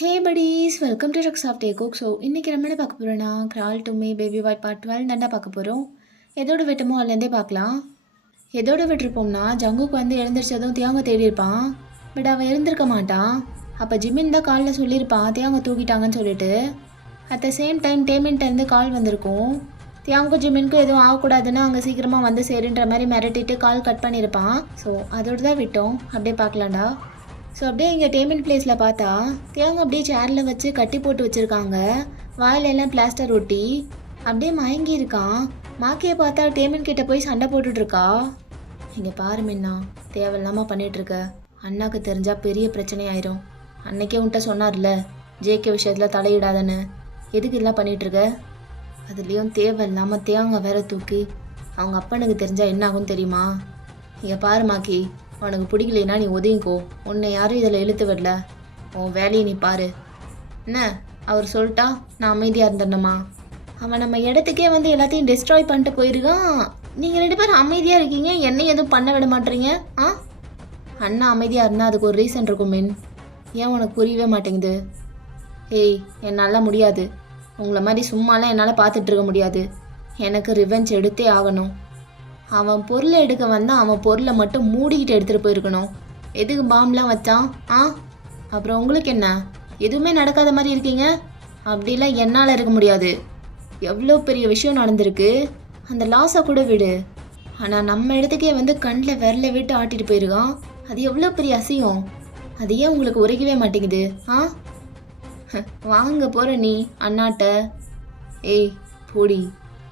Hey buddies, welcome to trucks of டேகோக். So இன்றைக்கி நம்ம என்ன பார்க்க போகிறோன்னா crawl to me baby boy part 12 தாண்டா பார்க்க போகிறோம். எதோடு விட்டமோ அதுலேருந்தே பார்க்கலாம். எதோடு விட்டுருப்போம்னா ஜங்குக்கு வந்து எழுந்திரிச்சதும் தியாங்க தேடி இருப்பான். பட் அவன் எழுந்திருக்க மாட்டான். அப்போ ஜிமின் தான் காலில் சொல்லியிருப்பான் தியாங்க தூக்கிட்டாங்கன்னு சொல்லிட்டு. அட் த சேம் டைம் டேமின்ட்டேருந்து கால் வந்திருக்கும். தியாங்கும் ஜிமின்க்கும் எதுவும் ஆகக்கூடாதுன்னு அங்கே சீக்கிரமாக வந்து சேருன்ற மாதிரி மிரட்டிட்டு கால் கட் பண்ணியிருப்பான். ஸோ அதோடு தான் விட்டோம். அப்படியே பார்க்கலாம்டா. ஸோ அப்படியே இங்கே டேமெண்ட் பிளேஸில் பார்த்தா தேங்க அப்படியே சேரில் வச்சு கட்டி போட்டு வச்சுருக்காங்க. வாயிலெல்லாம் பிளாஸ்டர் ஒட்டி அப்படியே மயங்கி இருக்கான். மாக்கியை பார்த்தா டேமெண்ட் கிட்ட போய் சண்டை போட்டுட்ருக்கா. இங்கே பாரு மின்னா, தேவையில்லாமல் பண்ணிகிட்ருக்க. அண்ணாக்கு தெரிஞ்சால் பெரிய பிரச்சனை ஆயிரும். அன்னைக்கே உன்ட்ட சொன்னார்ல ஜேகே விஷயத்தில் தலையிடாதன்னு. எதுக்கு இதெல்லாம் பண்ணிகிட்ருக்க? அதுலேயும் தேவையில்லாமல் தேங்க வேற தூக்கி அவங்க அப்பனுக்கு தெரிஞ்சால் என்ன ஆகும் தெரியுமா? இங்கே பாரு மாக்கி, உனக்கு பிடிக்கலைன்னா நீ ஒதுங்கிக்கோ. உன்னை யாரும் இதில் இழுத்து விடல. உன் வேலையை நீ பாரு. என்ன அவர் சொல்லிட்டா நான் அமைதியாக இருந்தேன்னம்மா? அவன் நம்ம இடத்துக்கே வந்து எல்லாத்தையும் டிஸ்ட்ராய் பண்ணிட்டு போயிருக்கான். நீங்கள் 2 பேரும் அமைதியாக இருக்கீங்க, என்னையும் எதுவும் பண்ண விட மாட்டீங்க. அண்ணா அமைதியாக இருந்தால் அதுக்கு ஒரு ரீசன் இருக்கும் மீன். ஏன் உனக்கு புரியவே மாட்டேங்குது? ஏய், என்னால் முடியாது. உங்களை மாதிரி சும்மாலாம் என்னால் பார்த்துட்டு இருக்க முடியாது. எனக்கு ரிவெஞ்ச் எடுத்தே ஆகணும். அவன் பொருளை எடுக்க வந்தால் அவன் பொருளை மட்டும் மூடிக்கிட்டு எடுத்துகிட்டு போயிருக்கணும். எதுக்கு பாம்லாம் வச்சான்? அப்புறம் உங்களுக்கு என்ன, எதுவுமே நடக்காத மாதிரி இருக்கீங்க? அப்படிலாம் என்னால் இருக்க முடியாது. எவ்வளோ பெரிய விஷயம் நடந்திருக்கு. அந்த லாஸை கூட விடு. ஆனால் நம்ம இடத்துக்கே வந்து கண்ணில் விரல விட்டு ஆட்டிட்டு போயிருக்கான். அது எவ்வளோ பெரிய அசியம். அது ஏன் உங்களுக்கு உரைக்கவே மாட்டேங்குது? வாங்க போகிற நீ அண்ணாட்ட. ஏய் போடி,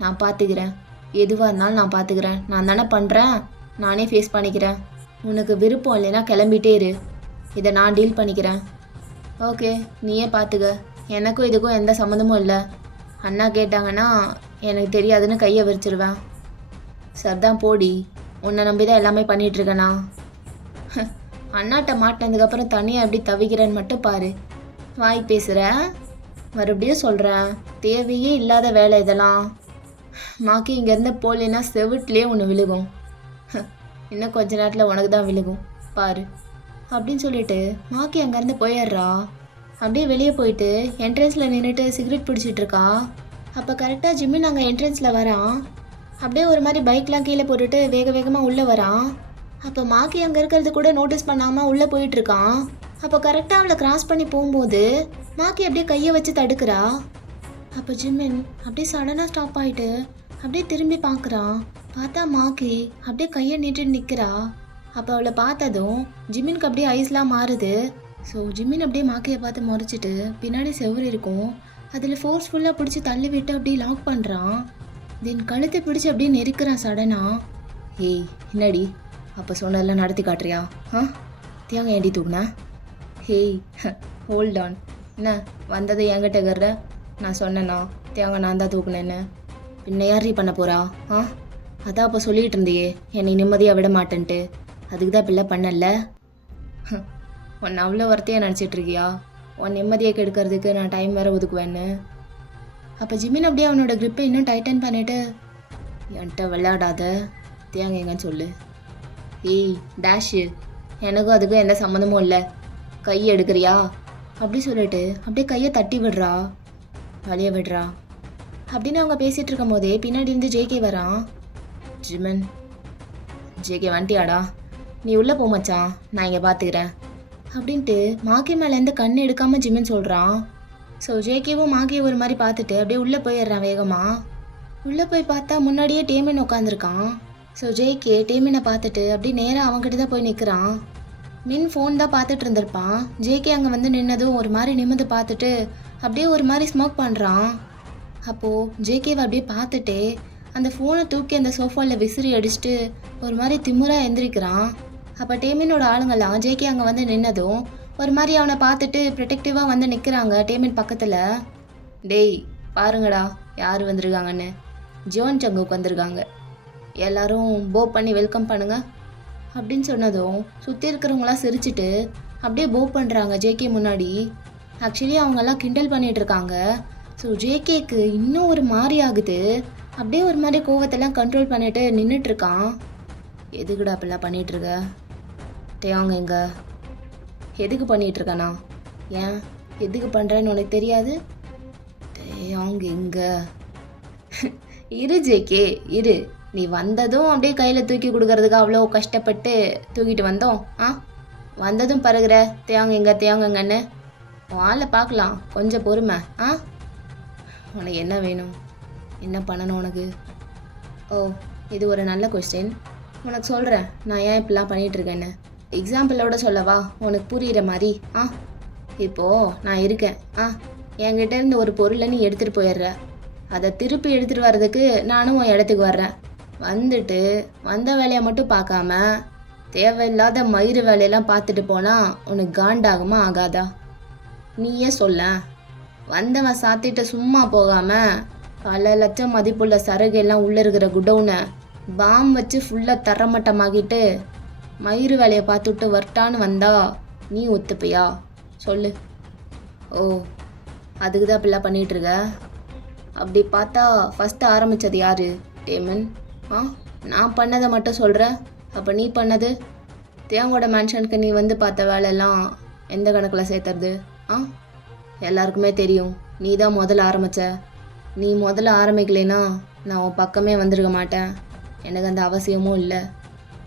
நான் பார்த்துக்கிறேன். எதுவாக இருந்தாலும் நான் பார்த்துக்கிறேன். நான் தானே பண்ணுறேன், நானே ஃபேஸ் பண்ணிக்கிறேன். உனக்கு விருப்பம் இல்லைன்னா கிளம்பிட்டே இரு. இதை நான் டீல் பண்ணிக்கிறேன். ஓகே, நீயே பார்த்துக்க. எனக்கும் இதுக்கும் எந்த சம்மந்தமும் இல்லை. அண்ணா கேட்டாங்கன்னா எனக்கு தெரியாதுன்னு கையை விரிச்சிருவேன். சரிதான் போடி, உன்னை நம்பி தான் எல்லாமே பண்ணிகிட்ருக்கேண்ணா. அண்ணாட்ட மாட்டினதுக்கப்புறம் தனியாக எப்படி தவிக்கிறேன்னு மட்டும் பாரு. வாய் பேசுகிற. மறுபடியும் சொல்கிறேன், தேவையே இல்லாத வேலை இதெல்லாம். மாக்கி இங்கேருந்து போகலைன்னா செவிட்லேயே ஒன்று விழுகும். இன்னும் கொஞ்ச நேரத்தில் உனக்கு தான் விழுகும் பாரு அப்படின்னு சொல்லிட்டு மாக்கி அங்கேருந்து போயிடுறா. அப்படியே வெளியே போயிட்டு என்ட்ரன்ஸில் நின்றுட்டு சிகரெட் பிடிச்சிட்ருக்கா. அப்போ கரெக்டாக ஜிம்மின் அங்கே என்ட்ரன்ஸில் வரான். அப்படியே ஒரு மாதிரி பைக்லாம் கீழே போட்டுட்டு வேக வேகமாக உள்ளே வரான். அப்போ மாக்கி அங்கே இருக்கிறது கூட நோட்டீஸ் பண்ணாமல் உள்ளே போயிட்டுருக்கான். அப்போ கரெக்டாக அவளை கிராஸ் பண்ணி போகும்போது மாக்கி அப்படியே கையை வச்சு தடுக்கிறா. அப்போ ஜிம்மின் அப்படியே சடனாக ஸ்டாப் ஆகிட்டு அப்படியே திரும்பி பார்க்குறான். பார்த்தா மாக்கி அப்படியே கையை நீட்டிட்டு நிற்கிறா. அப்போ அவளை பார்த்ததும் ஜிம்மினுக்கு அப்படியே ஐஸ்லாம் மாறுது. ஸோ ஜிம்மின் அப்படியே மாக்கியை பார்த்து முறைச்சிட்டு பின்னாடி செவுரு இருக்கும், அதில் ஃபோர்ஸ்ஃபுல்லாக பிடிச்சி தள்ளி விட்டு அப்படியே லாக் பண்ணுறான். தென் கழுத்தை பிடிச்சி அப்படியே நெருக்கிறான் சடனாக. ஏய் என்னடி, அப்போ சொன்னதெல்லாம் நடத்தி காட்டுறியா? தியாங்க ஏண்டி தூக்குனா? Hey hold on. என்ன வந்ததை என்கிட்ட கர்ற? நான் சொன்னேண்ணா தேங்க நான் தான் தூக்குனேன்னு. பின்ன யார் பண்ண போகிறா? அதான் அப்போ சொல்லிகிட்டு இருந்தியே என்னை நிம்மதியாக விட மாட்டேன்ட்டு. அதுக்கு தான் பிள்ளை பண்ணல. உன்னை அவ்வளோ வார்த்தையாக நினச்சிட்ருக்கியா? உன் நிம்மதியை கெடுக்கிறதுக்கு நான் டைம் வேறு ஒதுக்குவேன்னு. அப்போ ஜிமின் அப்படியே அவனோட க்ரிப்பை இன்னும் டைட்டன் பண்ணிவிட்டு, என்கிட்ட விளையாடாத, தேங்க எங்கன்னு சொல்லு. ஏய் டேஷு, எனக்கும் அதுக்கும் எந்த சம்மந்தமும் இல்லை. கையை எடுக்கிறியா அப்படி சொல்லிட்டு அப்படியே கையை தட்டி விடுறா, வழிய விடுறா. அப்படின்னு அவங்க பேசிகிட்டு இருக்கும் போதே பின்னாடி இருந்து ஜேகே வரான். ஜிமன், ஜேகே வந்துட்டியாடா? நீ உள்ளே போ மச்சான், நான் இங்கே பார்த்துக்கிறேன் அப்படின்ட்டு மாக்கி மேலேருந்து கண் எடுக்காமல் ஜிமன் சொல்கிறான். ஸோ ஜேகேவும் மாக்கியை ஒரு மாதிரி பார்த்துட்டு அப்படியே உள்ளே போயிடுறான் வேகமாக. உள்ளே போய் பார்த்தா முன்னாடியே டேமின் உட்காந்துருக்கான். ஸோ ஜேகே டேமினை பார்த்துட்டு அப்படியே நேராக அவங்ககிட்ட தான் போய் நிற்கிறான். மின் ஃபோன் தான் பார்த்துட்டு இருந்திருப்பான். ஜேகே அங்கே வந்து நின்னதும் ஒரு மாதிரி நிமிந்து பார்த்துட்டு அப்படியே ஒரு மாதிரி ஸ்மோக் பண்ணுறான். அப்போது ஜேகேவை அப்படியே பார்த்துட்டு அந்த ஃபோனை தூக்கி அந்த சோஃபாவில் விசிறி அடிச்சுட்டு ஒரு மாதிரி திமுறாக எந்திரிக்கிறான். அப்போ டேமினோட ஆளுங்கள்லாம் ஜேகே அங்கே வந்து நின்னதும் ஒரு மாதிரி அவனை பார்த்துட்டு ப்ரொடெக்டிவாக வந்து நிற்கிறாங்க டேமின் பக்கத்தில். டேய் பாருங்கடா யார் வந்திருக்காங்கன்னு. ஜோன் சங்குக்கு வந்திருக்காங்க, எல்லாரும் போ பண்ணி வெல்கம் பண்ணுங்க அப்படின்னு சொன்னதும் சுற்றி இருக்கிறவங்களாம் சிரிச்சிட்டு அப்படியே போ பண்ணுறாங்க ஜேகே முன்னாடி. ஆக்சுவலி அவங்கெல்லாம் கிண்டல் பண்ணிகிட்ருக்காங்க. ஸோ ஜேகேக்கு இன்னும் ஒரு மாதிரி ஆகுது. அப்படியே ஒரு மாதிரி கோவத்தெல்லாம் கண்ட்ரோல் பண்ணிட்டு நின்றுட்டுருக்கான். எதுக்குடா அப்படிலாம் பண்ணிகிட்ருக்க? தேவாங்க எங்க எதுக்கு பண்ணிகிட்ருக்கண்ணா? ஏன் எதுக்கு பண்ணுறேன்னு உனக்கு தெரியாது? தேயாங் எங்க? இரு ஜேகே இரு. நீ வந்ததும் அப்படியே கையில் தூக்கி கொடுக்கறதுக்கு அவ்வளோ கஷ்டப்பட்டு தூக்கிட்டு வந்தோம். வந்ததும் பருகிற தேயாங்கன்னு ஆளை பார்க்கலாம். கொஞ்சம் பொறுமை. உனக்கு என்ன வேணும்? என்ன பண்ணணும் உனக்கு? ஓ, இது ஒரு நல்ல கொஸ்டின். உனக்கு சொல்கிறேன் நான் ஏன் இப்படிலாம் பண்ணிகிட்ருக்கேன்னு. எக்ஸாம்பிளோட சொல்லவா உனக்கு புரிகிற மாதிரி? இப்போது நான் இருக்கேன். என்கிட்ட இருந்து ஒரு பொருளை நீ எடுத்துகிட்டு போயிடுற. அதை திருப்பி எடுத்துகிட்டு வர்றதுக்கு நானும் உன் இடத்துக்கு வர்றேன். வந்துட்டு வந்த வேலையை மட்டும் பார்க்காம தேவையில்லாத மயிறு வேலையெல்லாம் பார்த்துட்டு போனால் உனக்கு காண்டாகுமா ஆகாதா? நீயே சொல்ல. வந்தவன் சாத்திட்டு சும்மா போகாமல் பல லட்சம் மதிப்புள்ள சரகு எல்லாம் உள்ளே இருக்கிற குடவுனை பாம் வச்சு ஃபுல்லாக தரமட்டமாகிட்டு மயிறு வேலையை பார்த்துட்டு வரட்டான்னு வந்தா நீ ஒத்துப்பியா சொல்லு? ஓ, அதுக்கு தான் இப்படிலாம் பண்ணிகிட்ருக்க. அப்படி பார்த்தா ஃபஸ்ட்டு ஆரம்பித்தது யார் டேமன்? நான் பண்ணதை மட்டும் சொல்கிறேன். அப்போ நீ பண்ணது? தேங்கோட மேன்ஷனுக்கு நீ வந்து பார்த்த வேலையெல்லாம் எந்த கணக்கில் சேர்த்துறது? எல்லாருக்குமே தெரியும் நீ தான் முதல்ல ஆரம்பித்த. நீ முதல்ல ஆரம்பிக்கலைன்னா நான் உன் பக்கமே வந்திருக்க மாட்டேன். எனக்கு அந்த அவசியமும் இல்லை.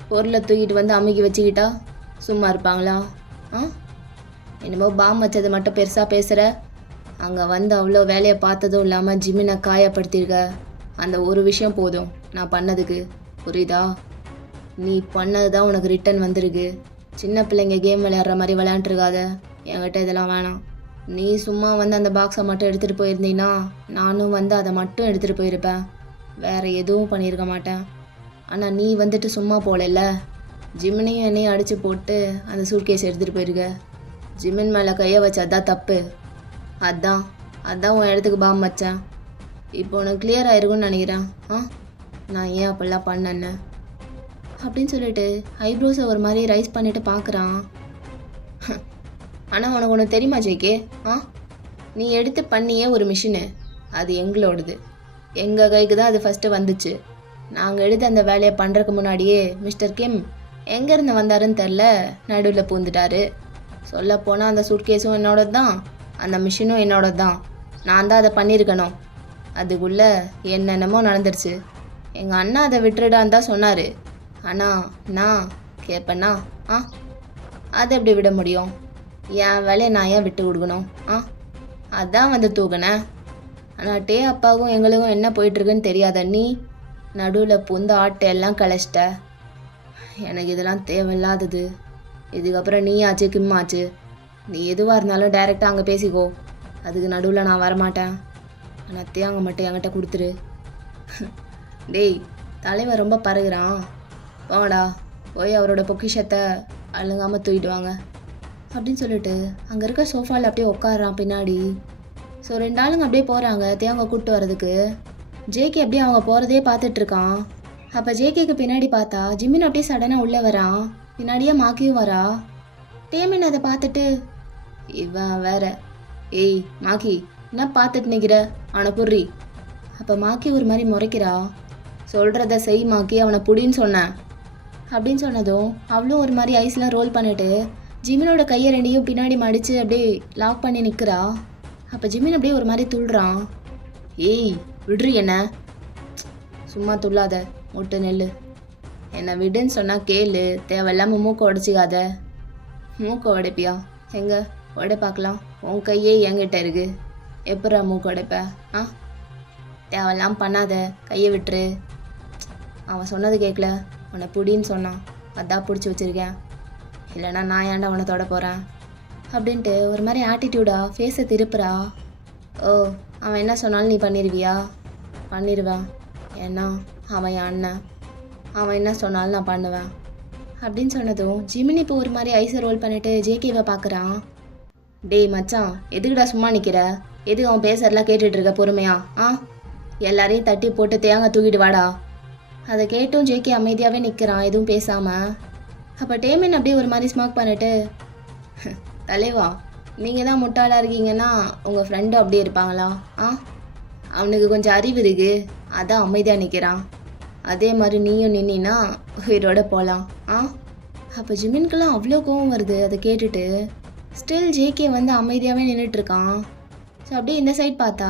பொருளை தூக்கிட்டு வந்து அமுக்கி வச்சுக்கிட்டா சும்மா இருப்பாங்களா? என்னமோ பாம் வச்சது மட்டும் பெருசாக பேசுகிற. அங்கே வந்து அவ்வளோ வேலையை பார்த்ததும் இல்லாமல் ஜிமினை காயப்படுத்தியிருக்க. அந்த ஒரு விஷயம் போதும் நான் பண்ணதுக்கு. புரியுதா? நீ பண்ணது தான் உனக்கு ரிட்டன் வந்திருக்கு. சின்ன பிள்ளைங்க கேம் விளையாடுற மாதிரி விளையாண்டுருக்காத. என்கிட்ட இதெல்லாம் வேணாம். நீ சும்மா வந்து அந்த பாக்ஸை மட்டும் எடுத்துகிட்டு போயிருந்தீன்னா நானும் வந்து அதை மட்டும் எடுத்துகிட்டு போயிருப்பேன். வேறு எதுவும் பண்ணியிருக்க மாட்டேன். ஆனால் நீ வந்துட்டு சும்மா போகல. ஜிமினையும் என்னையும் அடித்து போட்டு அந்த சூட்கேஸ் எடுத்துகிட்டு போயிருக்க. ஜிமின் மேலே கையை வச்சு அதான் தப்பு. அதான் உன் இடத்துக்கு பாம் வச்சேன். இப்போ உனக்கு கிளியர் ஆயிருக்குன்னு நினைக்கிறேன். நான் ஏன் அப்படிலாம் பண்ணேன்னு அப்படின்னு சொல்லிட்டு ஐப்ரோஸை ஒரு மாதிரி ரைஸ் பண்ணிட்டு பார்க்குறான். ஆனால் உனக்கு ஒன்று தெரியுமா ஜேகே? நீ எடுத்து பண்ணியே ஒரு மிஷினு. அது எங்களோடது. எங்கள் கைக்கு தான் அது ஃபஸ்ட்டு வந்துச்சு. நாங்கள் எடுத்து அந்த வேலையை பண்ணுறதுக்கு முன்னாடியே மிஸ்டர் கிம் எங்கேருந்து வந்தாருன்னு தெரில நடுவில் பூந்துட்டாரு. சொல்லப்போனால் அந்த சூட்கேஸும் என்னோடது தான், அந்த மிஷினும் என்னோடது தான். நான் தான் அதை பண்ணியிருக்கணும். அதுக்குள்ளே என்னென்னமோ நடந்துருச்சு. எங்கள் அண்ணா அதை விட்டுடான்னு தான் சொன்னார். ஆனால் நான் கேட்பேண்ணா? அதை எப்படி விட முடியும்? என் வேலையை நான் ஏன் விட்டு கொடுக்கணும்? அதான் வந்து தூக்குனேன். ஆனால் டே அப்பாவுக்கும் எங்களுக்கும் என்ன போயிட்டுருக்குன்னு தெரியாத நீ நடுவில் புந்த ஆட்டையெல்லாம் கலைச்சிட்ட. எனக்கு இதெல்லாம் தேவையில்லாதது. இதுக்கப்புறம் நீ ஆச்சு கிம் ஆச்சு. நீ எதுவாக இருந்தாலும் டைரெக்டாக அங்கே பேசிக்கோ. அதுக்கு நடுவில் நான் வரமாட்டேன். ஆனால் தேங்க மட்டும் என்கிட்ட கொடுத்துரு. டேய், தலைவன் ரொம்ப பறகுறான். போடா போய் அவரோட பொக்கிஷத்தை அழுங்காமல் தூக்கிட்டு வாங்க அப்படின்னு சொல்லிட்டு அங்கே இருக்க சோஃபாவில் அப்படியே உட்காடுறான் பின்னாடி. ஸோ 2 ஆளுங்க அப்படியே போகிறாங்க தேங்க கூப்பிட்டு வர்றதுக்கு. ஜேகே அப்படியே அவங்க போகிறதே பார்த்துட்ருக்கான். அப்போ ஜேகேக்கு பின்னாடி பார்த்தா ஜிமின் அப்படியே சடனாக உள்ளே வரான். பின்னாடியே மாக்கியும் வரா. டேமின் அதை பார்த்துட்டு இவன் வேற, ஏய் மாக்கி என்ன பார்த்துட்டு நிற்கிற? அவனை புர்றி. அப்போ மாக்கி ஒரு மாதிரி முறைக்கிறா. சொல்கிறத செய் மாக்கி, அவனை புடின்னு சொன்னேன் அப்படின்னு சொன்னதும் அவளும் ஒரு மாதிரி ஐஸ்லாம் ரோல் பண்ணிட்டு ஜிமினோட கையை 2ஐயும் பின்னாடி மடித்து அப்படியே லாக் பண்ணி நிற்கிறா. அப்போ ஜிமின் அப்படியே ஒரு மாதிரி துள்ளுறான். ஏய் விடுறி என்ன? சும்மா துள்ளாத, முட்டு நெல்லு. என்னை விடுன்னு சொன்னால் கேளு. தேவையில்லாமல் மூக்கை உடைச்சிக்காத. மூக்கை உடைப்பியா? எங்கே உடை பார்க்கலாம். உன் கையே என்கிட்ட இருக்கு. எப்படா மூக்கை உடைப்ப? தேவையெல்லாம் பண்ணாத, கையை விட்டுரு. அவன் சொன்னது கேட்கல. உன்னை பிடின்னு சொன்னான், அதான் பிடிச்சி வச்சுருக்கேன். இல்லைனா நான் ஏன்டா உன்னை தொட போகிறேன் அப்படின்ட்டு ஒரு மாதிரி ஆட்டிடியூடா ஃபேஸை திருப்புறா. ஓ, அவன் என்ன சொன்னாலும் நீ பண்ணிடுவியா? பண்ணிடுவேன். ஏன்னா அவன் என் அண்ணன். அவன் என்ன சொன்னாலும் நான் பண்ணுவேன் அப்படின்னு சொன்னதும் ஜிமினி இப்போ ஒரு மாதிரி ஐஸை ரோல் பண்ணிவிட்டு ஜேகேவை பார்க்குறான். டேய் மச்சான், எதுக்குடா சும்மா நிற்கிற? எதுக்கு அவன் பேசுறதெல்லாம் கேட்டுட்ருக்க பொறுமையா? எல்லாரையும் தட்டி போட்டு தேங்காய் தூக்கிட்டு வாடா. அதை கேட்டும் ஜேகே அமைதியாகவே நிற்கிறான், எதுவும் பேசாமல். அப்போ டேமின் அப்படியே ஒரு மாதிரி ஸ்மாக் பண்ணிட்டு, தலைவா நீங்கள் தான் முட்டாளாக இருக்கீங்கன்னா உங்கள் ஃப்ரெண்டும் அப்படியே இருப்பாங்களா? அவனுக்கு கொஞ்சம் அறிவு இருக்கு, அதான் அமைதியாக நிற்கிறான். அதே மாதிரி நீயும் நின்னா உயிரோட போகலாம். அப்போ ஜிமின்கெல்லாம் அவ்வளோ கோவம் வருது அதை கேட்டுட்டு. ஸ்டில் ஜேகே வந்து அமைதியாகவே நின்றுட்டுருக்கான். ஸோ அப்படியே இந்த சைட் பார்த்தா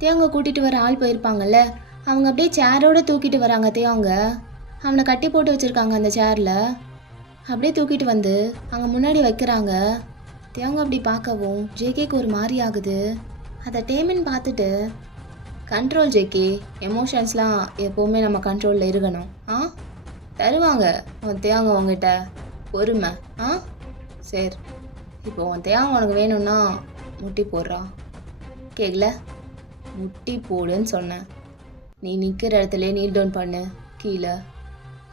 தேவங்க கூட்டிகிட்டு வர ஆள் போயிருப்பாங்கல்ல, அவங்க அப்படியே சேரோடு தூக்கிட்டு வராங்க தேவங்க. அவனை கட்டி போட்டு வச்சுருக்காங்க அந்த சேரில். அப்படியே தூக்கிட்டு வந்து அங்கே முன்னாடி வைக்கிறாங்க. தேவங்க அப்படி பார்க்கவும் ஜேகேக்கு ஒரு மாதிரி ஆகுது. அதை டேமின் பார்த்துட்டு, கண்ட்ரோல் ஜேகே, எமோஷன்ஸ்லாம் எப்போவுமே நம்ம கண்ட்ரோலில் இருக்கணும். தருவாங்க உன் தேவங்க உங்ககிட்ட பொறுமை. சரி, இப்போ உன் தேவங்க உனக்கு வேணும்னா முட்டி போடுறா. கேட்கல, முட்டி போடுன்னு சொன்னேன். நீ நிற்கிற இடத்துல நீல் டவுன் பண்ணு கீழே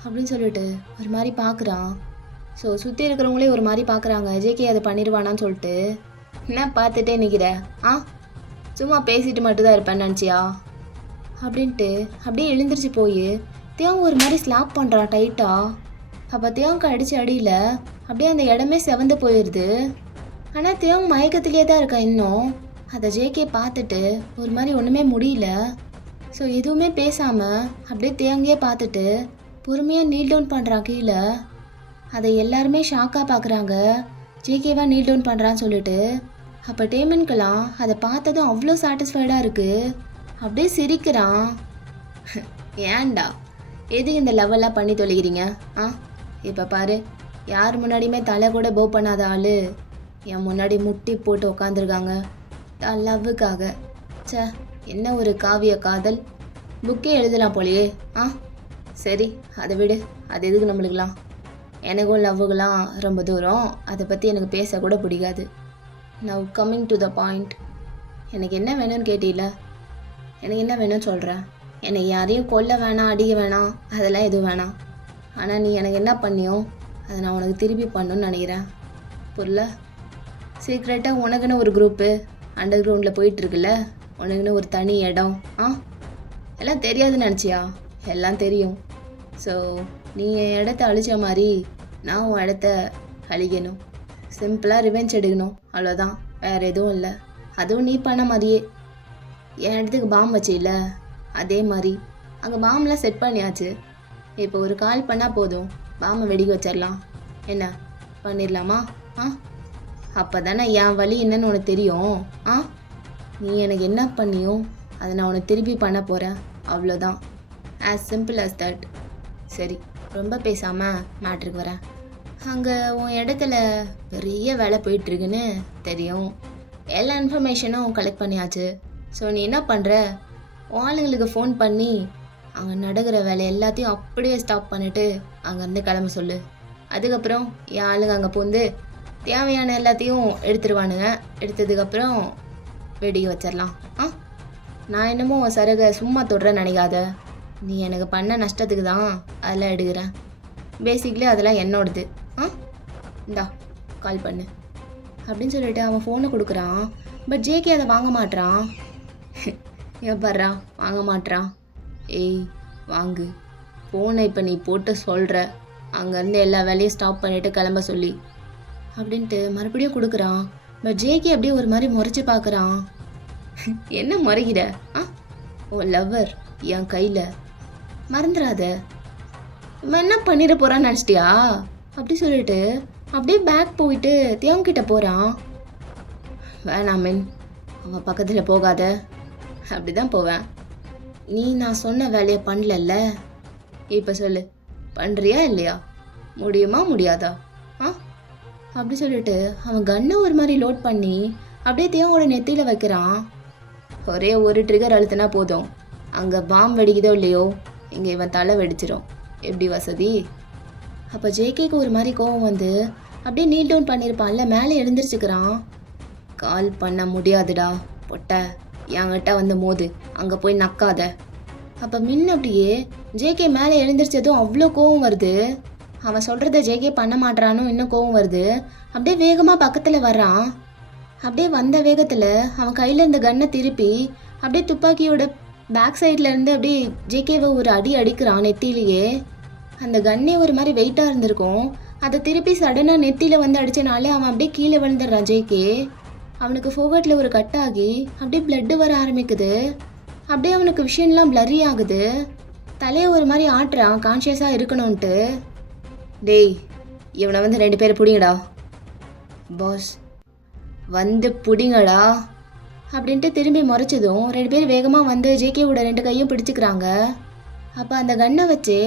அப்படின்னு சொல்லிட்டு ஒரு மாதிரி பார்க்குறான். ஸோ சுற்றி இருக்கிறவங்களே ஒரு மாதிரி பார்க்குறாங்க. ஜேகே அதை பண்ணிடுவானான்னு சொல்லிட்டு. என்ன பார்த்துட்டே நிற்கிற? சும்மா பேசிட்டு மட்டும்தான் இருப்பேன்னு நினச்சியா அப்படின்ட்டு அப்படியே எழுந்திரிச்சு போய் தேவங்க ஒரு மாதிரி ஸ்லாப் பண்ணுறான் டைட்டாக. அப்போ தேவங்க அடித்து அடியில் அப்படியே அந்த இடமே செவந்து போயிடுது. ஆனால் தேவங்க மயக்கத்திலே தான் இருக்கா இன்னும். அதை ஜேகே பார்த்துட்டு ஒரு மாதிரி ஒன்றுமே முடியல. ஸோ எதுவுமே பேசாமல் அப்படியே தேவங்கே பார்த்துட்டு பொறுமையாக நீல் டவுன் பண்ணுறான் கீழே. அதை எல்லாருமே ஷாக்காக பார்க்குறாங்க, ஜேகேவா நீல் டவுன் பண்ணுறான்னு சொல்லிட்டு. அப்போ டேமனுக்கெல்லாம் அதை பார்த்ததும் அவ்வளோ சாட்டிஸ்ஃபைடாக இருக்குது. அப்படியே சிரிக்கிறான். ஏன்டா எது இந்த லெவலாக பண்ணி தொலைகிறீங்க? இப்போ பாரு, யார் முன்னாடியுமே தலை கூட போ பண்ணாத ஆள் என் முன்னாடி முட்டி போட்டு உக்காந்துருக்காங்க லவ்வுக்காக. என்ன ஒரு காவிய காதல், புக்கே எழுதலாம் போலையே. சரி, அதை விடு, அது எதுக்கு நம்மளுக்கெல்லாம். எனக்கும் லவ்வுக்கெல்லாம் ரொம்ப தூரம், அதை பற்றி எனக்கு பேசக்கூட பிடிக்காது. Now coming to the point. எனக்கு என்ன வேணும்னு கேட்டீல, எனக்கு என்ன வேணும்னு சொல்கிறேன். எனக்கு யாரையும் கொல்ல வேணாம், அடிக்க வேணாம், அதெல்லாம் எதுவும் வேணாம். ஆனால் நீ எனக்கு என்ன பண்ணியோ அதை நான் உனக்கு திருப்பி பண்ணணும்னு நினைக்கிறேன். புரியல? சீக்ரெட்டாக உனக்குன்னு ஒரு குரூப்பு அண்டர் கிரவுண்டில் போயிட்டுருக்குல்ல, உனக்குன்னு ஒரு தனி இடம். எல்லாம் தெரியாதுன்னு நினச்சியா? எல்லாம் தெரியும். ஸோ நீ என் இடத்த அழிச்ச மாதிரி நான் உன் இடத்த அழிக்கணும். சிம்பிளாக ரிவெஞ்ச் எடுக்கணும், அவ்வளோதான், வேறு எதுவும் இல்லை. அதுவும் நீ பண்ண மாதிரியே என் இடத்துக்கு பாம் வச்சில்ல, அதே மாதிரி அங்கே பாம்லாம் செட் பண்ணியாச்சு. இப்போ ஒரு கால் பண்ணால் போதும், பாம்பை வெடிக்க வச்சிடலாம். என்ன பண்ணிடலாமா? அப்போ தானே என் வழி என்னன்னு உனக்கு தெரியும். நீ எனக்கு என்ன பண்ணியோ அதை நான் உனக்கு திருப்பி பண்ண போகிறேன், அவ்வளோதான். As simple as that. சரி, ரொம்ப பேசாமல் மேட்ருக்கு வரேன். அங்கே உன் இடத்துல பெரிய வேலை போயிட்டுருக்குன்னு தெரியும். எல்லா இன்ஃபர்மேஷனும் கலெக்ட் பண்ணியாச்சு. ஸோ நீ என்ன பண்ணுற, ஆளுங்களுக்கு ஃபோன் பண்ணி அங்கே நடக்கிற வேலை எல்லாத்தையும் அப்படியே ஸ்டாப் பண்ணிவிட்டு அங்கேருந்து கிளம்ப சொல்லு. அதுக்கப்புறம் என் ஆளுங்க அங்கே போந்து தேவையான எல்லாத்தையும் எடுத்துருவானுங்க. எடுத்ததுக்கப்புறம் வெடிக்க வச்சிடலாம். நான் என்னமோ சரகை சும்மா தொடுறேன்னு நினைக்காத. நீ எனக்கு பண்ண நஷ்டத்துக்கு தான் அதெல்லாம் எடுக்கிறேன். பேசிக்லி அதெல்லாம் என்னோடது. இந்தா கால் பண்ணு அப்படின்னு சொல்லிட்டு அவன் ஃபோனை கொடுக்குறான். பட் ஜேகே அதை வாங்க மாட்றான். எப்பட்றா வாங்க மாட்றான்? ஏய் வாங்கு ஃபோனை, இப்போ நீ போட்டு சொல்கிற அங்கேருந்து எல்லா வேலையும் ஸ்டாப் பண்ணிவிட்டு கிளம்ப சொல்லி அப்படின்ட்டு மறுபடியும் கொடுக்குறான். பட் ஜேகே அப்படியே ஒரு மாதிரி முறைச்சி பார்க்குறான். என்ன முறைகிற? உன் லவ்வர் என் கையில், மறந்துடாத. இவன் என்ன பண்ணிட போகிறான்னு நினச்சிட்டியா அப்படி சொல்லிட்டு அப்படியே பேக் போயிட்டு தேவங்கிட்ட போகிறான். வேணாமின், அவன் பக்கத்தில் போகாத. அப்படி தான் போவேன். நீ நான் சொன்ன வேலையை பண்ணலல்ல, இப்போ சொல்லு, பண்ணுறியா இல்லையா? முடியுமா முடியாதா? அப்படி சொல்லிட்டு அவன் கன்னை ஒரு மாதிரி லோட் பண்ணி அப்படியே தேவோட நெத்தியில் வைக்கிறான். ஒரே ஒரு ட்ரிகர் அழுத்தினா போதும், அங்கே பாம் வெடிக்குதோ இல்லையோ இங்கே இவன் தலை வெடிச்சிடும். எப்படி வசதி? அப்போ ஜேகேக்கு ஒரு மாதிரி கோவம் வந்து அப்படியே நீல் டவுன் பண்ணியிருப்பான்ல, மேலே எழுந்திரிச்சுக்கிறான். கால் பண்ண முடியாதுடா பொட்டை, என்கிட்ட வந்து மோது, அங்கே போய் நக்காத. அப்போ மின் அப்படியே ஜேகே மேலே எழுந்திரிச்சதும் அவ்வளோ கோவம் வருது. அவன் சொல்கிறத ஜேகே பண்ண மாட்டானோ இன்னும் கோவம் வருது. அப்படியே வேகமாக பக்கத்தில் வர்றான். அப்படியே வந்த வேகத்தில் அவன் கையில் இருந்த கன்னை திருப்பி அப்படியே துப்பாக்கியோட பேக் சைட்லேருந்து அப்படியே ஜேகேவை ஒரு அடி அடிக்கிறான் நெத்திலேயே. அந்த கன்னே ஒரு மாதிரி வெயிட்டாக இருந்திருக்கும். அதை திருப்பி சடனாக நெத்தியில் வந்து அடித்தனாலே அவன் அப்படியே கீழே விழுந்துடுறான் ஜேகே. அவனுக்கு ஃபோகட்டில் ஒரு கட்டாகி அப்படியே பிளட்டு வர ஆரம்பிக்குது. அப்படியே அவனுக்கு விஷயம்லாம் பிளரி ஆகுது. தலையை ஒரு மாதிரி ஆட்டுறான் கான்ஷியஸாக இருக்கணும்ன்ட்டு. டேய், இவனை வந்து 2 பேர் பிடிங்கடா. பாஸ், வந்து புடிங்கடா அப்படின்ட்டு திரும்பி முறைச்சதும் 2 பேர் வேகமாக வந்து ஜேகேவோட 2 கையும் பிடிச்சிக்கிறாங்க. அப்போ அந்த கன்னை வச்சு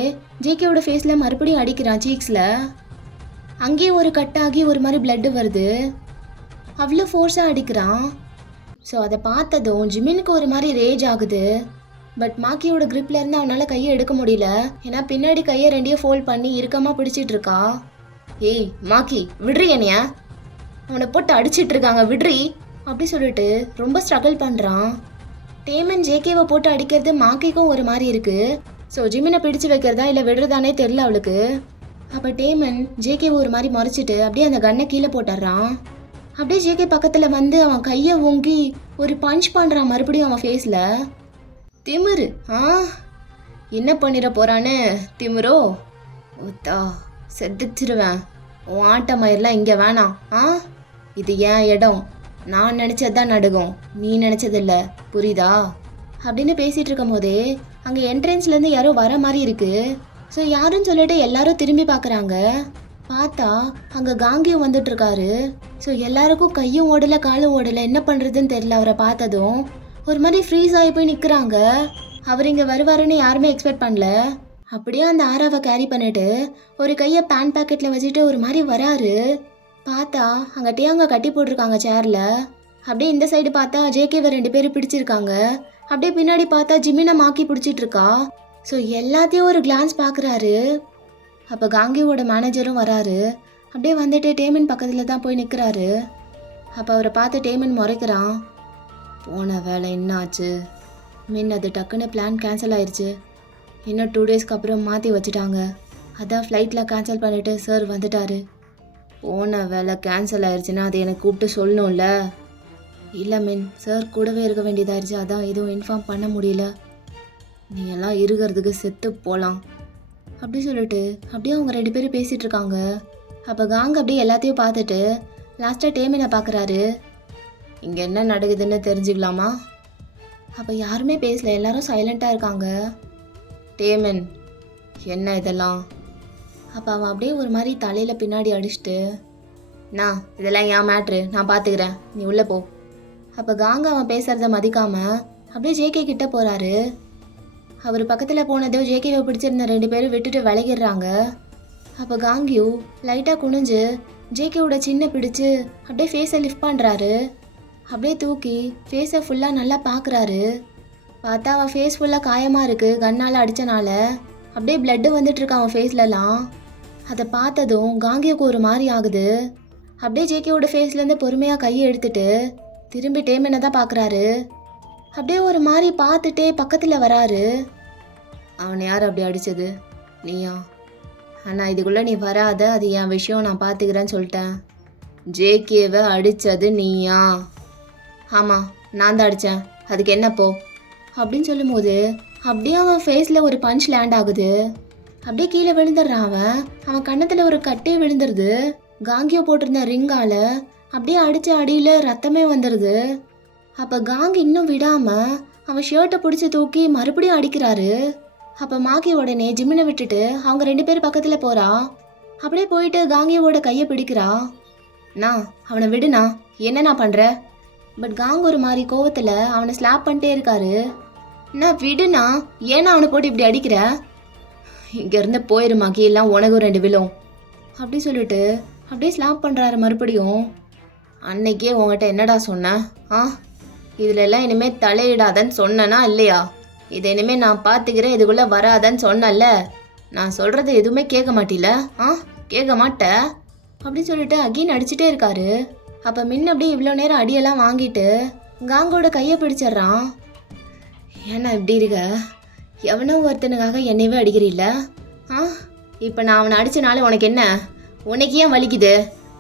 ஜேகேவோட ஃபேஸில் மறுபடியும் அடிக்கிறான் சீக்ஸில். அங்கேயே ஒரு கட்டாகி ஒரு மாதிரி பிளட்டு வருது. அவ்வளோ ஃபோர்ஸாக அடிக்கிறான். ஸோ அதை பார்த்ததும் ஜிமினுக்கு ஒரு மாதிரி ரேஜ் ஆகுது. பட் மாக்கியோட gripல இருந்து அவனால் கையை எடுக்க முடியல. ஏன்னா பின்னாடி கையை 2 ஃபோல்ட் பண்ணி இறுக்கமாக பிடிச்சிட்டு இருக்கா. ஏய் மாக்கி விட்றி என்னைய, அவனை போட்டு அடிச்சிட்டு இருக்காங்க விட்றி அப்படி சொல்லிட்டு ரொம்ப ஸ்ட்ரகிள் பண்ணுறான். டேமன் ஜேகேவை போட்டு அடிக்கிறது மாக்கிக்கும் ஒரு மாதிரி இருக்கு. ஸோ ஜிமினை பிடிச்சு வைக்கிறதா இல்லை விடுறதானே தெரில அவளுக்கு. அப்போ டேமன் ஜேகேவை ஒரு மாதிரி முறைச்சிட்டு அப்படியே அந்த கன்னை கீழே போட்டுடுறான். அப்படியே ஜேகே பக்கத்தில் வந்து அவன் கையை ஓங்கி ஒரு பஞ்ச் பண்ணுறான் மறுபடியும் அவன் ஃபேஸில். திமிரு என்ன பண்ணிட போறான்னு திமிரோ ஓத்தா செத்துச்சிருவேன். உன் ஆட்ட மயிரெலாம் இங்கே வேணாம். இது ஏன் இடம், நான் நினச்சதுதான் நடுகும், நீ நினச்சதில்ல புரியுதா அப்படின்னு பேசிகிட்டு இருக்கும் போதே அங்கே என்ட்ரன்ஸ்லேருந்து யாரோ வர மாதிரி இருக்கு. ஸோ யாருன்னு சொல்லிட்டு எல்லாரும் திரும்பி பார்க்குறாங்க. பார்த்தா அங்கே காங்கியும் வந்துட்டு இருக்காரு. ஸோ எல்லாருக்கும் கையும் ஓடலை காலும் ஓடலை, என்ன பண்ணுறதுன்னு தெரியல. அவரை பார்த்ததும் ஒரு மாதிரி ஃப்ரீஸ் ஆகி போய் நிற்கிறாங்க. அவர் இங்கே வருவாருன்னு யாருமே எக்ஸ்பெக்ட் பண்ணல. அப்படியே அந்த ஆராவை கேரி பண்ணிட்டு ஒரு கையை பேண்ட் பேக்கெட்டில் வச்சுட்டு ஒரு மாதிரி வராரு. பார்த்தா அங்கே அங்கே கட்டி போட்டிருக்காங்க சேரில். அப்படியே இந்த சைடு பார்த்தா ஜேகேவை 2 பேரும் பிடிச்சிருக்காங்க. அப்படியே பின்னாடி பார்த்தா ஜிமினை மாக்கி பிடிச்சிட்டு இருக்கா. ஸோ எல்லாத்தையும் ஒரு கிளான்ஸ் பார்க்குறாரு. அப்போ காங்கியோட மேனேஜரும் வராரு. அப்படியே வந்துட்டு டேமன் பக்கத்தில் தான் போய் நிற்கிறாரு. அப்போ அவரை பார்த்து டேமன் முறைக்கிறான். போன வேலை என்ன ஆச்சு? அது டக்குன்னு பிளான் கேன்சல் ஆயிடுச்சு. இன்னும் 2 டேஸ்க்கு அப்புறம் மாற்றி வச்சுட்டாங்க. அதான் ஃப்ளைட்டில் கேன்சல் பண்ணிவிட்டு சார் வந்துட்டார். போன வேலை கேன்சல் ஆயிடுச்சுன்னா அதை எனக்கு கூப்பிட்டு சொல்லணும்ல. இல்லை சார் கூடவே இருக்க வேண்டியதாகிடுச்சு, அதான் எதுவும் இன்ஃபார்ம் பண்ண முடியல. நீ எல்லாம் இருக்கிறதுக்கு செத்து போகலாம் அப்படி சொல்லிட்டு அப்படியே அவங்க 2 பேரும் பேசிகிட்டு இருக்காங்க. அப்போ காங் அப்படியே எல்லாத்தையும் பார்த்துட்டு லாஸ்ட்டாக டேமினை பார்க்குறாரு. இங்கே என்ன நடக்குதுன்னு தெரிஞ்சுக்கலாமா? அப்போ யாருமே பேசல, எல்லாரும் சைலண்ட்டாக இருக்காங்க. டேமன் என்ன இதெல்லாம்? அப்போ அவன் அப்படியே ஒரு மாதிரி தலையில் பின்னாடி அடிச்சுட்டு, நான் இதெல்லாம் என் மேட்ரு, நான் பார்த்துக்கிறேன், நீ உள்ளே போ. அப்போ காங்க அவன் பேசுகிறத மதிக்காமல் அப்படியே ஜேகே கிட்ட போகிறாரு. அவர் பக்கத்தில் போனதோ ஜேகேவை பிடிச்சிருந்த 2 பேரும் விட்டுட்டு விலகிடுறாங்க. அப்போ காங்கியூ லைட்டாக குனிஞ்சு ஜேகேவோட சின்ன பிடிச்சு அப்படியே ஃபேஸை லிஃப்ட் பண்ணுறாரு. அப்படியே தூக்கி ஃபேஸை ஃபுல்லாக நல்லா பார்க்குறாரு. பார்த்தா அவன் ஃபேஸ் ஃபுல்லாக காயமாக இருக்குது, கண்ணால் அடித்தனால அப்படியே பிளட்டு வந்துட்டுருக்கு அவன் ஃபேஸ்லலாம். அதை பார்த்ததும் காங்கியோக்கு ஒரு மாதிரி ஆகுது. அப்படியே ஜேகேவோட ஃபேஸ்லேருந்து பொறுமையாக கையை எடுத்துட்டு திரும்பி டேமனை தான் பார்க்குறாரு. அப்படியே ஒரு மாதிரி பார்த்துட்டே பக்கத்தில் வராரு. அவனை யார் அப்படி அடித்தது? நீயா? ஆனால் இதுக்குள்ளே நீ வராத, அது என் விஷயம், நான் பார்த்துக்கிறேன்னு சொல்லிட்டேன். ஜேகேவை அடித்தது நீயா? ஆமாம் நான் தான் அடித்தேன், அதுக்கு என்னப்போ அப்படின்னு சொல்லும்போது அப்படியே அவன் ஃபேஸில் ஒரு பஞ்ச் லேண்ட் ஆகுது. அப்படியே கீழே விழுந்துடுறான். அவன் கன்னத்தில் ஒரு கட்டே விழுந்துருது. காங்கியோ போட்டிருந்த ரிங்கால் அப்படியே அடித்த அடியில் ரத்தமே வந்துடுது. அப்போ காங் இன்னும் விடாமல் அவன் ஷர்ட்டை பிடிச்சி தூக்கி மறுபடியும் அடிக்கிறாரு. அப்போ மாக்கி உடனே ஜிம்மினை விட்டுட்டு அவங்க 2 பேர் பக்கத்தில் போகிறா. அப்படியே போயிட்டு காங்கியோட கையை பிடிக்கிறா. நான் அவனை விடுனா, என்ன நான் பண்ணுற? பட் காங் ஒரு மாதிரி கோவத்தில் அவனை ஸ்லாப் பண்ணிட்டே இருக்காரு. நான் விடுனா, ஏன்னா அவனை போட்டு இப்படி அடிக்கிற? இங்கேருந்து போயிருமாக்கி, எல்லாம் உனக்கும் 2 விழும் அப்படி சொல்லிட்டு அப்படியே ஸ்லாப் பண்ணுறாரு மறுபடியும். அன்னைக்கே உங்கள்கிட்ட என்னடா சொன்னேன்? இதில் எல்லாம் இனிமேல் தலையிடாதன்னு சொன்னனா இல்லையா? இதை இனிமேல் நான் பார்த்துக்கிறேன், இதுக்குள்ளே வராதன்னு சொன்னல. நான் சொல்கிறது எதுவுமே கேட்க மாட்டில? கேட்க மாட்டேன் அப்படின்னு சொல்லிட்டு அகீன் அடிச்சுட்டே இருக்காரு. அப்போ முன்ன அப்படியே இவ்வளோ நேரம் அடியெல்லாம் வாங்கிட்டு காங்கோட கையை பிடிச்சிட்றான். ஏன்னா இப்படி இருக்க? எவனோ ஒருத்தனுக்காக என்னையவே அடிக்கிறீல்ல? இப்போ நான் அவனை அடித்தனால உனக்கு என்ன? உனக்கு ஏன் வலிக்குது?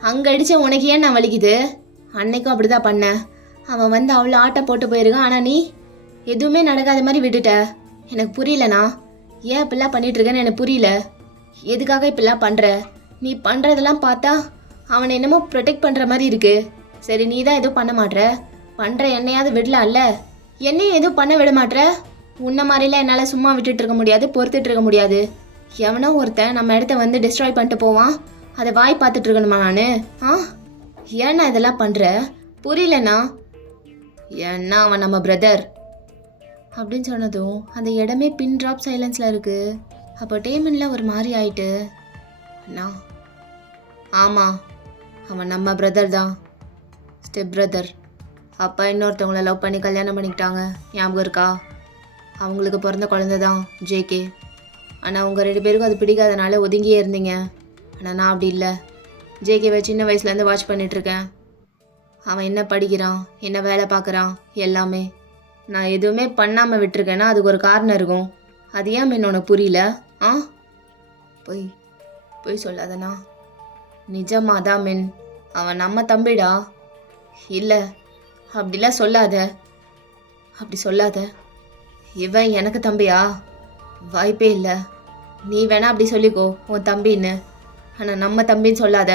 அங்கே அடித்த உனக்கு ஏன் நான் வலிக்குது? அன்னைக்கும் அப்படி தான் பண்ணேன். அவன் வந்து அவ்வளோ ஆட்டம் போட்டு போயிருக்கான், ஆனால் நீ எதுவுமே நடக்காத மாதிரி விட்டுட்ட. எனக்கு புரியலண்ணா, ஏன் இப்படிலாம் பண்ணிகிட்ருக்கேன்னு எனக்கு புரியல. எதுக்காக இப்படிலாம் பண்ணுற? நீ பண்ணுறதெல்லாம் பார்த்தா அவனை என்னமோ ப்ரொடெக்ட் பண்ணுற மாதிரி இருக்குது. சரி, நீ தான் எதுவும் பண்ண மாட்ற, பண்ணுற என்னையாவது விடலாம்ல. என்னையும் எதுவும் பண்ண விட மாட்ற. உன்ன மாதிரிலாம் என்னால் சும்மா விட்டுட்டு இருக்க முடியாது, பொறுத்துட்டு இருக்க முடியாது. எவனோ ஒருத்தன் நம்ம இடத்த வந்து டிஸ்ட்ராய் பண்ணிட்டு போவான், அதை வாய் பார்த்துட்டு இருக்கணுமா நான்? ஏன்னா இதெல்லாம் பண்ணுற? புரியலண்ணா. ஏன்னா அவன் நம்ம பிரதர் அப்படின்னு சொன்னதும் அந்த இடமே பின் ட்ராப் சைலன்ஸில் இருக்குது. அப்போ டேமனில் ஒரு மாதிரி ஆயிட்டு, அண்ணா ஆமாம் அவன் நம்ம பிரதர் தான், ஸ்டெப் பிரதர். அப்பா இன்னொருத்தவங்கள லவ் பண்ணி கல்யாணம் பண்ணிக்கிட்டாங்க, ஞாபகம் இருக்கா? அவங்களுக்கு பிறந்த குழந்தை தான் ஜேகே. ஆனால் அவங்க 2 பேருக்கும் அது பிடிக்காதனால ஒதுங்கியே இருந்தீங்க. ஆனால் நான் அப்படி இல்லை. ஜேகேவை சின்ன வயசுலேருந்து வாட்ச் பண்ணிகிட்ருக்கேன். அவன் என்ன படிக்கிறான், என்ன வேலை பார்க்குறான், எல்லாமே. நான் எதுவுமே பண்ணாமல் விட்டுருக்கேன்னா அதுக்கு ஒரு காரணம் இருக்கும். அது ஏன் மின் உனக்கு புரியல? ஆ பொய் பொய் சொல்லாதண்ணா. நிஜமாக தான் மின், அவன் நம்ம தம்பிடா. இல்லை அப்படிலாம் சொல்லாத, அப்படி சொல்லாத. இவன் எனக்கு தம்பியா? வாய்ப்பே இல்லை. நீ வேணா அப்படி சொல்லிக்கோ உன் தம்பின்னு, ஆனால் நம்ம தம்பின்னு சொல்லாத.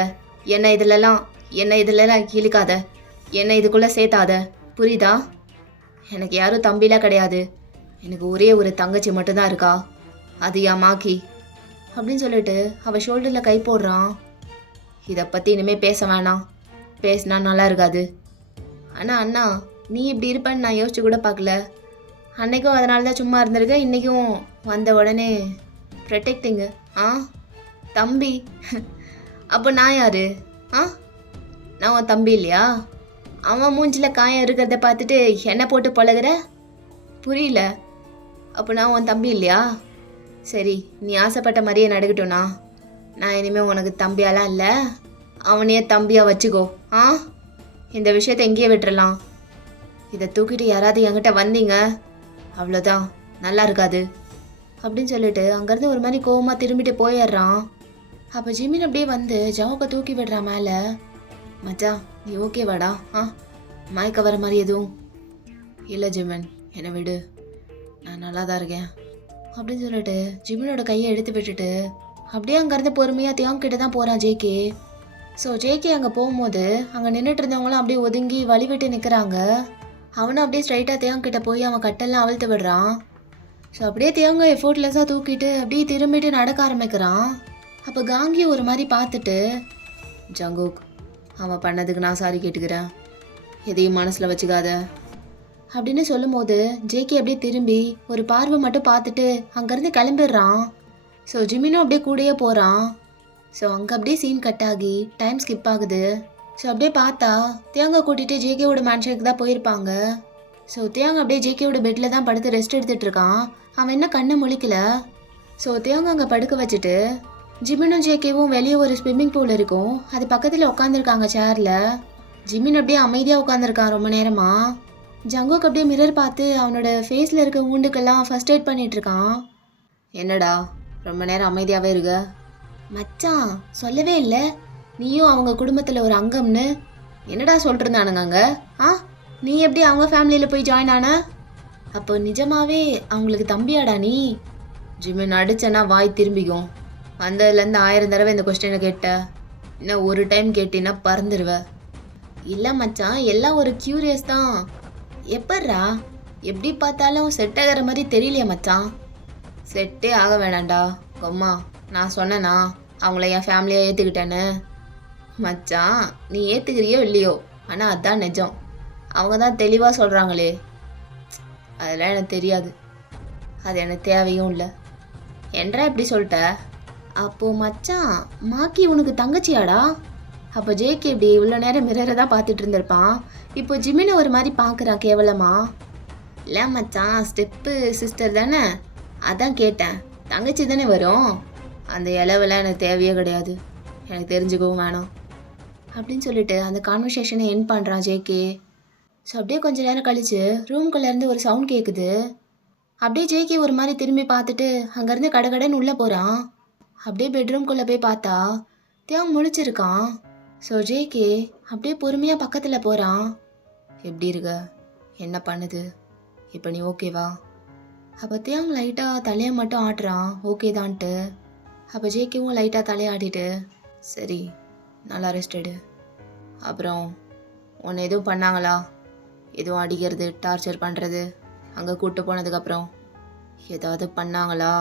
என்னை இதிலெல்லாம் இழுக்காத, என்னை இதுக்குள்ளே சேர்த்தாத, புரியுதா? எனக்கு யாரும் தம்பிலாம் கிடையாது. எனக்கு ஒரே ஒரு தங்கச்சி மட்டும்தான் இருக்கா, அது என் மாக்கி அப்படின்னு சொல்லிட்டு அவள் ஷோல்டரில் கை போடுறான். இதை பற்றி இனிமேல் பேச வேணாம், பேசினா நல்லா இருக்காது. ஆனால் அண்ணா நீ இப்படி இருப்பேன்னு நான் யோசிச்சு கூட பார்க்கல. அன்னைக்கும் அதனால தான் சும்மா இருந்திருக்கேன், இன்றைக்கும் வந்த உடனே ப்ரொடெக்டிங்கு. ஆ தம்பி அப்போ நான் யாரு? ஆ நான் உன் தம்பி இல்லையா? அவன் மூஞ்சில் காயம் இருக்கிறத பார்த்துட்டு என்ன போட்டு பழகுற? புரியல. அப்போ நான் உன் தம்பி இல்லையா? சரி, நீ ஆசைப்பட்ட மாதிரியே நடக்கட்டும்னா. நான் இனிமேல் உனக்கு தம்பியாலாம் இல்லை, அவனையே தம்பியாக வச்சுக்கோ. ஆ இந்த விஷயத்தை எங்கேயே விட்டுறலாம். இதை தூக்கிட்டு யாராவது என்கிட்ட வந்தீங்க அவ்வளோதான், நல்லா இருக்காது அப்படின்னு சொல்லிட்டு அங்கேருந்து ஒரு மாதிரி கோவமாக திரும்பிட்டு போயிடுறான். அப்போ ஜிமின் அப்படியே வந்து ஜவுக்க தூக்கி விடுறான் மேலே. மச்சான் நீ ஓகேவாடா? ஆ மயக்க வர மாதிரி எதுவும் இல்லை ஜிமன், என்னை விடு, நான் நல்லா தான் இருக்கேன் அப்படின்னு சொல்லிட்டு ஜிமினோட கையை எடுத்து விட்டுட்டு அப்படியே அங்கேருந்து பொறுமையாக தியாங் கிட்ட தான் போகிறான் ஜேகே. ஸோ ஜேகே அங்கே போகும்போது அங்கே நின்றுட்டு இருந்தவங்களும் அப்படியே ஒதுங்கி வழி விட்டு நிற்கிறாங்க. அவனும் அப்படியே ஸ்ட்ரைட்டாக தியாங் கிட்ட போய் அவன் கட்டெல்லாம் அவிழ்த்து விடுறான். ஸோ அப்படியே தியாங்க எஃபோர்ட்லெஸ்ஸாக தூக்கிட்டு அப்படியே திரும்பிட்டு நடக்க ஆரம்பிக்கிறான். அப்போ காங்கி ஒரு மாதிரி பார்த்துட்டு, ஜங்குக் அவன் பண்ணதுக்கு நான் சாரி கேட்டுக்கிறேன், எதையும் மனசில் வச்சுக்காத அப்படின்னு சொல்லும்போது ஜேகே அப்படியே திரும்பி ஒரு பார்வை மட்டும் பார்த்துட்டு அங்கேருந்து கிளம்பிடுறான். ஸோ ஜிமினும் அப்படியே கூடயே போகிறான். ஸோ அங்கே அப்படியே சீன் கட் ஆகி டைம் ஸ்கிப் ஆகுது. ஸோ அப்படியே பார்த்தா தியாங்க கூட்டிகிட்டு ஜேகேவோட மேன்ஷனுக்கு தான் போயிருப்பாங்க. ஸோ தியாங்க அப்படியே ஜேகேவோட பெட்டில் தான் படுத்து ரெஸ்ட் எடுத்துகிட்டு இருக்கான். அவன் என்ன கண்ணை முழிக்கல. ஸோ தியாங்க அங்கே படுக்க வச்சுட்டு ஜிமினும் ஜேகேவும் வெளியே ஒரு ஸ்விம்மிங் பூல் இருக்கும், அது பக்கத்தில் உட்காந்துருக்காங்க சேரில். ஜிமின் அப்படியே அமைதியாக உட்காந்துருக்கான் ரொம்ப நேரமாக. ஜங்குக் அப்படியே மிரர் பார்த்து அவனோட ஃபேஸில் இருக்க ஊண்டுக்கெல்லாம் ஃபர்ஸ்ட் எய்ட் பண்ணிகிட்ருக்கான். என்னடா ரொம்ப நேரம் அமைதியாகவே இருக்க? மச்சான் சொல்லவே இல்லை நீயும் அவங்க குடும்பத்தில் ஒரு அங்கம்னு. என்னடா சொல்லிட்டுருந்தானுங்க அங்கே? ஆ நீ எப்படி அவங்க ஃபேமிலியில் போய் ஜாயின் ஆன? அப்போ நிஜமாவே அவங்களுக்கு தம்பியாடா நீ? ஜிமின் அடிச்சேன்னா வாய் திரும்பிக்கும். வந்ததுலேருந்து 1000 தடவை இந்த கொஸ்டினை கேட்ட, இன்னும் ஒரு டைம் கேட்டின்னா பறந்துடுவ. இல்லை மச்சான் எல்லாம் ஒரு க்யூரியஸ் தான். எப்பட்றா? எப்படி பார்த்தாலும் செட் ஆகிற மாதிரி தெரியலையே மச்சான். செட்டே ஆக வேணாண்டா அம்மா, நான் சொன்னேனா அவங்கள என் ஃபேமிலியாக ஏற்றுக்கிட்டேன்னு. மச்சான் நீ ஏற்றுக்கிறியோ இல்லையோ, ஆனால் அதுதான் நிஜம். அவங்க தான் தெளிவாக சொல்கிறாங்களே. அதெல்லாம் எனக்கு தெரியாது, அது எனக்கு தேவையும் இல்லை. என்றா இப்படி சொல்லிட்ட? அப்போது மச்சான் மாக்கி உனக்கு தங்கச்சியாடா? அப்போ ஜேகே இப்படி இவ்வளோ நேரம் மிரரை தான் பார்த்துட்டு இருந்திருப்பான். இப்போ ஜிமினை ஒரு மாதிரி பார்க்குறான் கேவலமா. இல்லை மச்சான் ஸ்டெப்பு சிஸ்டர் தானே, அதான் கேட்டேன். தங்கச்சி தானே வரும், அந்த இளவெல்லாம் எனக்கு தேவையே கிடையாது, எனக்கு தெரிஞ்சுக்கவும் வேணாம் அப்படின்னு சொல்லிட்டு அந்த கான்வர்சேஷனை எண்ட் பண்ணுறான் ஜேகே. ஸோ அப்படியே கொஞ்ச நேரம் கழித்து ரூம்குள்ளேருந்து ஒரு சவுண்ட் கேட்குது. அப்படியே ஜேகே ஒரு மாதிரி திரும்பி பார்த்துட்டு அங்கேருந்து கடகடன்னு உள்ளே போகிறான். அப்படியே பெட்ரூம்குள்ளே போய் பார்த்தா தியாங் முழிச்சிருக்கான். ஸோ ஜேகே அப்படியே பொறுமையாக பக்கத்தில் போகிறான். எப்படி இருக்க, என்ன பண்ணுது, இப்போ நீ ஓகேவா? அப்போ தியாங் லைட்டாக தலையை மட்டும் ஆட்டுறான் ஓகே தான்ட்டு. அப்போ ஜேகேவும் லைட்டாக தலையாடிட்டு, சரி நல்லா ரெஸ்ட் எடு. அப்புறம் உன்னை எதுவும் பண்ணாங்களா? எதுவும் அடிக்கிறது டார்ச்சர் பண்ணுறது அங்கே கூப்பிட்டு போனதுக்கப்புறம் ஏதாவது பண்ணாங்களா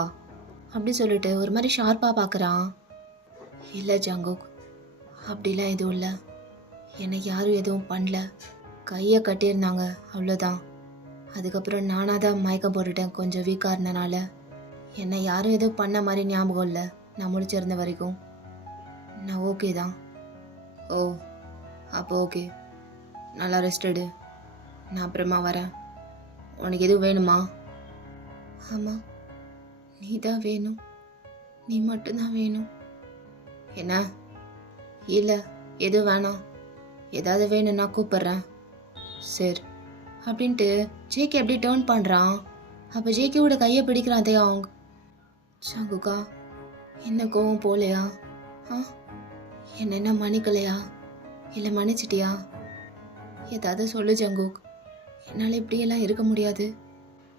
அப்படி சொல்லிட்டு ஒரு மாதிரி ஷார்ப்பாக பார்க்குறான். இல்லை ஜங்குக் அப்படிலாம் எதுவும் இல்லை, என்னை யாரும் எதுவும் பண்ணல. கையை கட்டியிருந்தாங்க, அவ்வளோதான். அதுக்கப்புறம் நானாக தான் மயக்கம் போட்டுட்டேன், கொஞ்சம் வீக்காக இருந்தனால. என்னை யாரும் எதுவும் பண்ண மாதிரி ஞாபகம் இல்லை, நான் முடிச்சிருந்த வரைக்கும். நான் ஓகே தான். ஓ, அப்போ ஓகே, நல்லா ரெஸ்ட் எடு. நான் அப்புறமா வரேன். உனக்கு எதுவும் வேணுமா? ஆமாம், நீ தான் வேணும், நீ மட்டும்தான் வேணும். என்ன? இல்லை, எதுவும் வேணாம். ஏதாவது வேணும்னா கூப்பிட்றேன். சரி அப்படின்ட்டு ஜேகே அப்படியே டேர்ன் பண்ணுறான். அப்போ ஜேகேவோட கையை பிடிக்கிறான் தேயாங். சங்குக்கா, என்ன கோவம் போலையா? என்ன மன்னிக்கலையா? இல்லை மன்னிச்சிட்டியா? ஏதாவது சொல்லு ஜங்குக். என்னால் இப்படியெல்லாம் இருக்க முடியாது.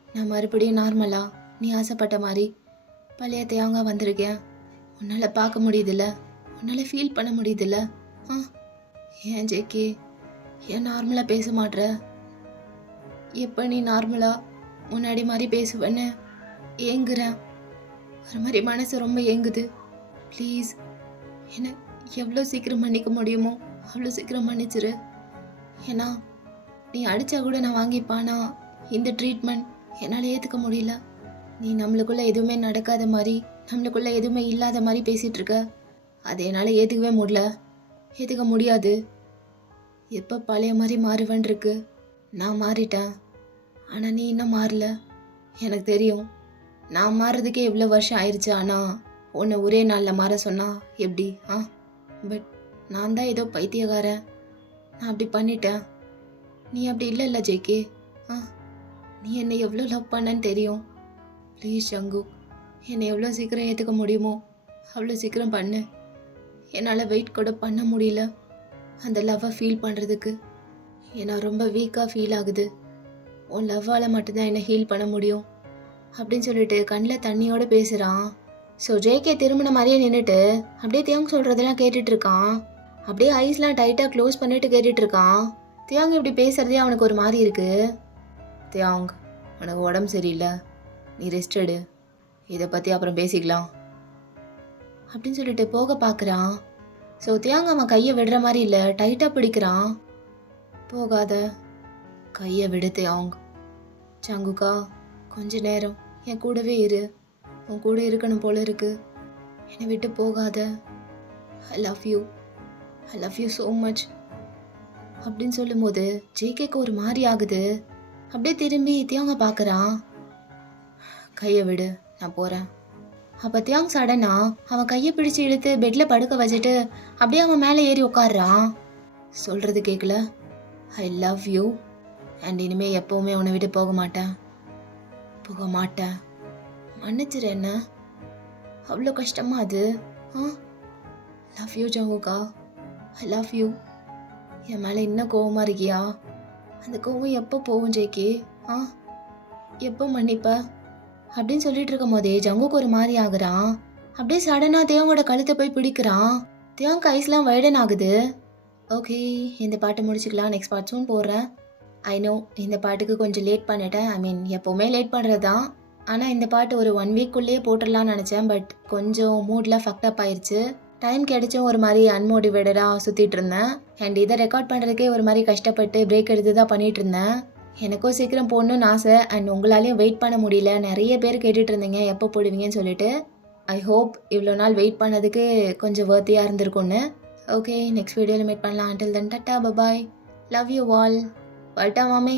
நான் மறுபடியும் நார்மலா நீ ஆசைப்பட்ட மாதிரி பழைய தேயாங்க வந்திருக்கேன். உன்னால் பார்க்க முடியுதுல்ல, உன்னால் ஃபீல் பண்ண முடியுதுல்ல. ஏன் ஜேகே, ஏன் நார்மலாக பேச மாட்ற? எப்போ நீ நார்மலாக முன்னாடி மாதிரி பேசுவேன்னு ஏங்குறேன். ஒரு மாதிரி மனசு ரொம்ப ஏங்குது. ப்ளீஸ் என்ன எவ்வளோ சீக்கிரம் மன்னிக்க முடியுமோ அவ்வளோ சீக்கிரம் மன்னிச்சிரு. ஏன்னா நீ அடித்தா கூட நான் வாங்கிப்பானா இந்த ட்ரீட்மெண்ட் என்னால் ஏற்றுக்க முடியல. நீ நம்மளுக்குள்ளே எதுவுமே நடக்காத மாதிரி, நம்மளுக்குள்ளே எதுவுமே இல்லாத மாதிரி பேசிகிட்டு இருக்க. அதை என்னால் ஏற்றுக்கவே ஏற்றுக்க முடியாது. எப்போ பழைய மாதிரி மாறுவேன் இருக்கு. நான் மாறிட்டேன், ஆனால் நீ இன்னும் மாறல. எனக்கு தெரியும், நான் மாறுறதுக்கே எவ்வளோ வருஷம் ஆயிடுச்சு. ஆனால் உன்னை ஒரே நாளில் மாற சொன்னா எப்படி? பட் நான் தான் ஏதோ பைத்தியக்காரன், நான் அப்படி பண்ணிட்டேன். நீ அப்படி இல்லைல்ல ஜேகே. நீ என்னை எவ்வளோ லவ் பண்ணன்னு தெரியும். ப்ளீஸ் சங்கு, என்னை எவ்வளோ சீக்கிரம் ஏற்றுக்க முடியுமோ அவ்வளோ சீக்கிரம் பண்ணு. என்னால் வெயிட் கூட பண்ண முடியல அந்த லவ்வை ஃபீல் பண்ணுறதுக்கு. ஏன்னா ரொம்ப வீக்காக ஃபீல் ஆகுது. உன் லவ்வால் மட்டும்தான் என்னை ஹீல் பண்ண முடியும் அப்படின்னு சொல்லிட்டு கண்ணில் தண்ணியோடு பேசுகிறான். ஸோ ஜேகே திரும்பின மாதிரியே நின்றுட்டு அப்படியே தியாங் சொல்கிறதெல்லாம் கேட்டுட்டு இருக்கான். அப்படியே ஐஸ்லாம் டைட்டாக க்ளோஸ் பண்ணிட்டு கேட்டுட்டு இருக்கான். தியாங் இப்படி பேசுகிறதே அவனுக்கு ஒரு மாதிரி இருக்கு. தியாங், உனக்கு உடம்பு சரியில்லை, நீ ரெஸ்ட் எடு, இதை பற்றி அப்புறம் பேசிக்கலாம் அப்படின்னு சொல்லிட்டு போக பார்க்குறான். ஸோ தியாங் அவன் கையை விடுற மாதிரி இல்லை, டைட்டாக பிடிக்கிறான். போகாத, கையை விடு தியாங். சங்குக்கா, கொஞ்ச நேரம் என் கூடவே இரு, உன் கூட இருக்கணும் போல இருக்கு, என்னை விட்டு போகாத. ஐ லவ் யூ ஸோ மச் அப்படின்னு சொல்லும் போது ஜேகேக்கு ஒரு மாதிரி ஆகுது. அப்படியே திரும்பி தியாங்க பார்க்குறான். கையை விடு, நான் போகிறேன். அப்போ தியாங் சடனா அவன் கையை பிடிச்சி இழுத்து பெட்டில் படுக்க வச்சுட்டு அப்படியே அவன் மேலே ஏறி உட்காடுறான். சொல்கிறது கேட்கல, ஐ லவ் யூ அண்ட் இனிமேல் எப்போவுமே உன்னை விட்டு போக மாட்டேன். மன்னிச்சிரு என்ன, அவ்வளோ கஷ்டமா அது? லவ் யூ ஜங்குக்கா, ஐ லவ் யூ. என் மேலே இன்னும் கோவமாக இருக்கியா? அந்த கோவம் எப்போ போகும் ஜேகே? எப்போ மன்னிப்ப அப்படின்னு சொல்லிட்டு இருக்கும் போதே ஜங்குக்கு ஒரு மாதிரி ஆகுறான். அப்படியே சடனாக தேவங்கோட கழுத்தை போய் பிடிக்கிறான். தேவங்க ஐஸ்லாம் வைடன் ஆகுது. ஓகே, இந்த பாட்டை முடிச்சுக்கலாம், நெக்ஸ்ட் பார்ட் சூன் போடுறேன். ஐ நோ இந்த பாட்டுக்கு கொஞ்சம் லேட் பண்ணிட்டேன், ஐ மீன் எப்போவுமே லேட் பண்ணுறது தான். ஆனால் இந்த பாட்டு ஒரு 1 வீக்குள்ளேயே போட்டுடலான்னு நினச்சேன். பட் கொஞ்சம் மூடில் ஃபக்டப் ஆயிடுச்சு. டைம் கிடைச்சும் ஒரு மாதிரி அன்மோட்டிவேட்டடாக சுற்றிட்டு இருந்தேன். அண்ட் இதை ரெக்கார்ட் பண்ணுறதுக்கே ஒரு மாதிரி கஷ்டப்பட்டு பிரேக் எடுத்து தான் பண்ணிகிட்டு இருந்தேன். எனக்கும் சீக்கிரம் போடணும்னு ஆசை. அண்ட் உங்களாலையும் வெயிட் பண்ண முடியல. நிறைய பேர் கேட்டுட்டு இருந்தீங்க எப்போ போடுவீங்கன்னு சொல்லிட்டு. ஐ ஹோப் இவ்வளோ நாள் வெயிட் பண்ணதுக்கு கொஞ்சம் வர்த்தியாக இருந்திருக்கும்னு. ஓகே, நெக்ஸ்ட் வீடியோவில் மீட் பண்ணலாம். Until then tata, bye bye, love you all. வரட்டா மாமே.